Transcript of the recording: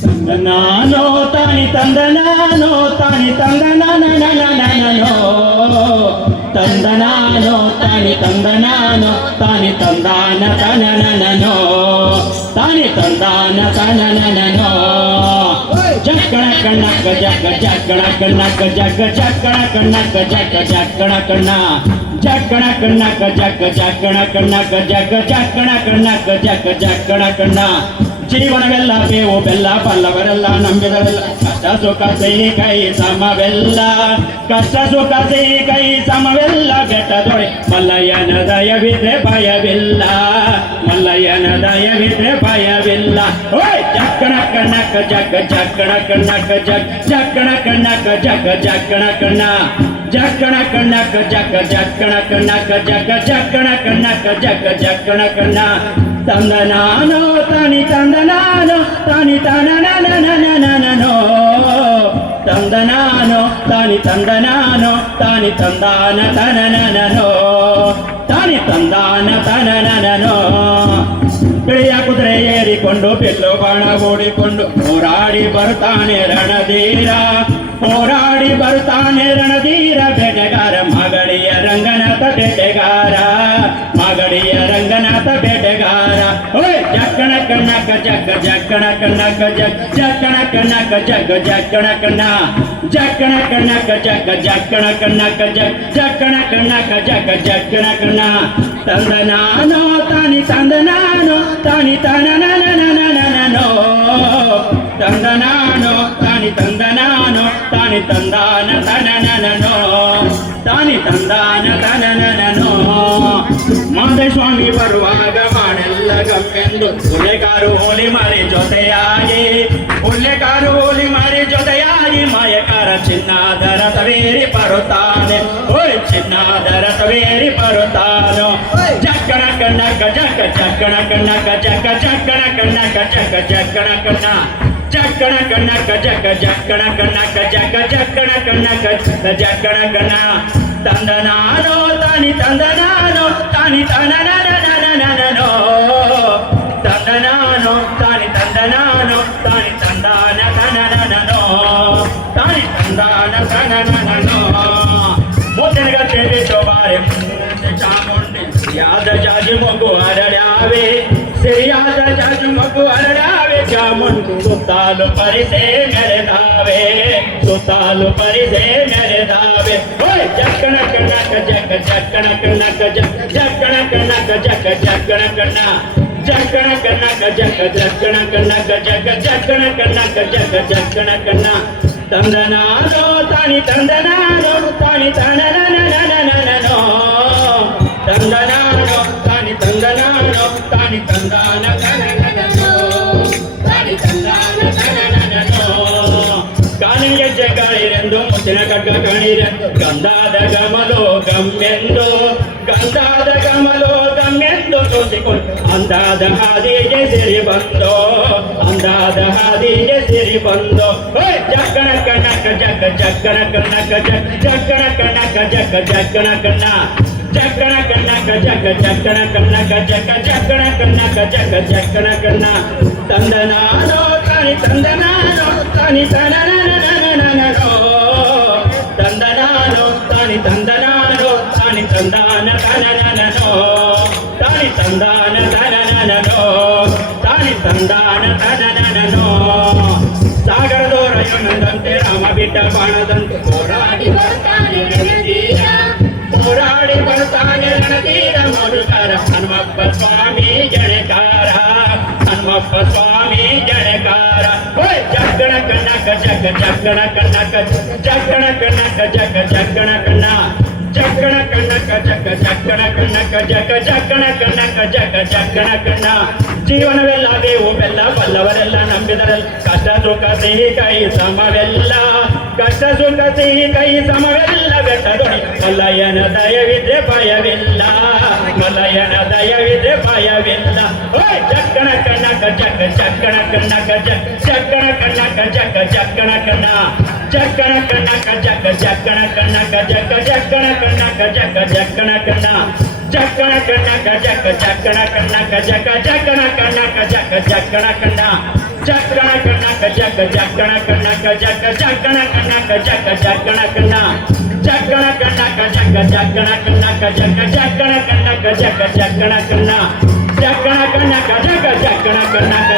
తందనానో తాని తందనానో తాని తందనానో తందనానో తాని తందనానో తాని తందాన తనననో తాని తందాన తనననో ಜಕ್ಕಣ ಕಣ್ಣಕ್ಕ ಜಕ್ಕ ಜಕ್ಕಣ ಕಣ್ಣಕ್ಕ ಜಕ್ಕ ಜಕ್ಕಣ ಕಣ್ಣಕ್ಕ ಜಕ್ಕ ಜಕ್ಕಣ ಕಣ್ಣ ಜಕ್ಕಣ ಕಣ್ಣಕ್ಕ ಜಕ್ಕ ಜಕ್ಕಣ ಕಣ್ಣಕ್ಕ ಜಕ್ಕ ಜಕ್ಕಣ ಕಣ್ಣಕ್ಕ ಜಕ್ಕ ಜಕ್ಕಣ ಕಣ್ಣ ಜೀವನವೆಲ್ಲ ಬೇವು ಬೆಲ್ಲ ಬಲ್ಲವರೆಲ್ಲ ನಂಬಿದರೆಲ್ಲ ಕಷ್ಟ ಸುಖ ಸಿಹಿ ಕೈ ಸಮವೆಲ್ಲ ಕಷ್ಟ ಸುಖ ಸಿಹಿ ಕೈ ಸಮವೆಲ್ಲ ಬೆಟ್ಟದೊಳೆ ಮಲ್ಲಯ್ಯನ ದಯವಿದ್ರೆ ಭಯವಿಲ್ಲ ಕಣ್ಣಕ್ಕ ಜಗ್ಗ ಜಕ್ಕಣ ಕಣ್ಣಕ್ಕ ಜಗ್ ಜಕ್ಕಣ ಕಣ್ಣಕ್ಕ ಜಗ್ಗ ಜಕ್ಕಣ ಕಣ್ಣ ಜಕ್ಕಣ ಕಣ್ಣಕ್ಕ ಜಗ್ಗ ಜಕ್ಕಣ ಕಣ್ಣಕ್ಕ ಜಗ್ಗ ಜಕ್ಕಣ ಕಣ್ಣಕ್ಕ ಜಗ್ಗ ಜಕ್ಕಣ ಕಣ್ಣ ತಂದ ನಾನು ತಾನಿ ತಂದ ನಾನು ತಾನಿ ತನನನನನನನೋ ತಂದ ನಾನು ತಾನಿ ತಂದ ನಾನು ತಾನಿ ತಂದಾನ ತನನನನೋ ತಾನಿ ತಂದಾನ ತನನನನೋ ಬಿಳಿಯ ಕುದುರೆ ಏರಿಕೊಂಡು ಬಿಲ್ಲು ಬಾಣ ಓಡಿಕೊಂಡು ಹೋರಾಡಿ ಬರ್ತಾನೆ ರಣಧೀರ ಹೋರಾಡಿ ಬರ್ತಾನೆ ರಣಧೀರ ಬೇಟೆಗಾರ ಮಗಳಿಯ ರಂಗನಾಥ ಬೇಟೆಗಾರ ಮಗಳಿಯ ರಂಗನಾಥ ಬೇಟೆಗಾರ ಓಯ್ ಜಕ್ಕಣ ಕಣ್ಣಕ ಜಗ್ಗ ಜಕ್ಕಣ ಕಣ್ಣಕ ಜಗ್ ಜಕ್ಕಣ ಕಣ್ಣಕ ಜಗ್ಗ ಜಕ್ಕಣ ಕಣ್ಣ ಜಕ್ಕಣ ಕಣ್ಣಕ ಜಗ್ಗ ಜಕ್ಕಣ ಕಣ್ಣಕ ಜಗ್ ಜಕ್ಕಣ ಕಣ್ಣಕ ಜಗ್ಗ ಜಕ್ಕಣ ಕಣ್ಣ ತಂದ ನಾನು ತಾನಿ ತಂದ ನಾನು ತಾನಿ ತನನನನನನನೋ ತಾನಿ ತಂದನಾನೋ, ತಾನಿ ತಂದಾನ ತನನನೋ ತಾನಿ ತಂದಾನ ತನನನೋ ಮಾಧಸ್ವಾಮಿ ಬರುವಾಗ ಮಾಡೆಲ್ಲ ಗಮ್ಮೆಂದು ಹುಲ್ಲೆಕಾರು ಹೋಲಿ ಮಾರಿ ಜೊತೆಯಾಗಿ ಹುಲ್ಲೆಕಾರು ಹೋಲಿ ಮಾರಿ ಜೊತೆಯಾಗಿ ಮಾಯಕಾರ ಚಿನ್ನಾದರ ತವೇರಿ ಬರುತ್ತಾನೆ. ಓಯ್, ಚಿನ್ನಾದರ ತವೇರಿ ಬರುತ್ತಾನು. ಚಕ್ಕಣ ಕಣ್ಣ ಕಜಕ ಚಕ್ಕಣ ಕಣ್ಣ ಕಜಕ ಚಕ್ಕಣ ಕಣ್ಣ ಕಜಕ ಚಕ್ಕಣ ಕಣ್ಣ. जकण गण गज गज गण गण गज गज गण गण गज गज गण गण तंदनानो तानि तंदनानो तानि तनननननननो तंदनानो तानि तंदनानो तानि तंदान तननननो तानि तंदान तननननो मोदनगा तेरे चौबारे मुंडे चामुंडे याद जाजु मगु अरड़ावे से याद जाजु मगु अरड़ावे मन सुताल पर से मेरे दावे सुताल पर से मेरे दावे ओए जकणक नक जक जकड़क नक जक जकड़क नक जक जकड़क नक जकणक नक जक जकणक नक जक जकणक नक जक जकणक नक तंदना रो तानी तंदना रो तानी तंदना ಕಾಲಿಗೆ ಜಗಾಳಿರೆಂದು ಮುತ್ತಿನ ಕಗ್ಗ ಕಾಣಿರೆಂದು ಗಂಧಾದ ಗಮಲೋ ಗಮ್ಮೆಂದು ಗಂಧಾದ ಗಮಲೋ ಗಮ್ಮೆಂದು ತೋರಿಸಿಕೊಂಡು ಅಂದಾದ ಹಾದಿಗೆ ಸಿರಿ ಬಂದೋ ಅಂದಾದ ಹಾದಿಗೆ ಸಿರಿ ಬಂದೋ ಓಯ್ ಜಕ್ಕಣ ಕಣ್ಣಕ ಜಕ್ಕ ಜಕ್ಕಣ ಕಣ್ಣಕ ಜಕ್ ಜಕ್ಕಣ ಕಣ್ಣಕ ಜಕ್ಕ ಜಕ್ಕಣ ಕಣ್ಣ ಜಕ್ಕಣ ಕಣ್ಣಕ ಜಕ್ಕ ಜಕ್ಕಣ ಕಣ್ಣಕ ಜಕ್ಕ ಜಕ್ಕಣ ಕಣ್ಣಕ ಜಕ್ಕ ಜಕ್ಕಣ ಕಣ್ಣ ತಂದ ನಾನು ತಾನಿ ತಂದ ನಾನು ತಾನಿ ತಾನಿ ತಂದಾನ ತನನನನೋ ತಾನಿ ತಂದಾನ ತನನನನೋ ಸಾಗರದೋರ ಯಮನದಂತೆ ರಾಮ ಬಿಟ್ಟ ಬಾಣದಂತೆ ಹೋರಾಡಿ ಬರ್ತಾನೆ ರಣಧೀರ. ಹೋರಾಡಿ ಬರ್ತಾನೆ ರಣಧೀರ ನೋಡುತ್ತಾರ ಹನುಮಪ್ಪ ಸ್ವಾಮಿ ಜಣಕಾರ ಹನುಮಪ್ಪ ಸ್ವಾಮಿ ಜಣಕಾರ ಓಯ್ ಜಗ್ಗಣ ಕಣ್ಣಕ ಜಗ್ಗ ಜಗ್ಗಣ ಕಣ್ಣಕ ಜಗ್ಗಣ ಕಣ್ಣಕ ಜಗ್ಗ ಜಗ್ಗಣ ಕಣ್ಣ ಜಗ್ಗಣ ಕಣ್ಣಕ ಜಗ್ಗ ಚಕ್ಕಣ ಕಣ್ಣಕ ಜಗ್ಗ ಚಕ್ಕಣ ಕಣ್ಣಕ ಜಗ್ಗ ಚಕ್ಕಣ ಕಣ್ಣ. ಜೀವನವೆಲ್ಲ ದೇವು ಬೆಲ್ಲ ಬಲ್ಲವರೆಲ್ಲ ನಂಬಿದರಲ್ಲ ಕಷ್ಟ, ಸುಖ, ಸಿಹಿ, ಕೈ, ಸಮವೆಲ್ಲ. ಕಷ್ಟ, ಸುಖ, ಸಿಹಿ, ಕೈ, ಸಮವೆಲ್ಲ ಬೆಟ್ಟದೊಡಿ. ಮಲ್ಲಯ್ಯನ ದಯವಿದ್ರೆ ಭಯವಿಲ್ಲ. ಮಲ್ಲಯ್ಯನ ದಯವಿದ್ರೆ ಭಯವಿಲ್ಲ. ಚಕ್ಕಣ ಕಣ್ಣಕ ಜಕ್ಕ ಜಕ್ಕಣ ಕಣ್ಣಕ ಜಕ್ కన కజక జకన కన కజక జకన కన కజక జకన కన జకన కన కజక జకన కన కజక జకన కన కజక జకన కన జకన కన కజక జకన కన కజక జకన కన కజక జకన కన జకన కన కజక జకన కన కజక జకన కన కజక జకన కన జకన కన కజక జకన కన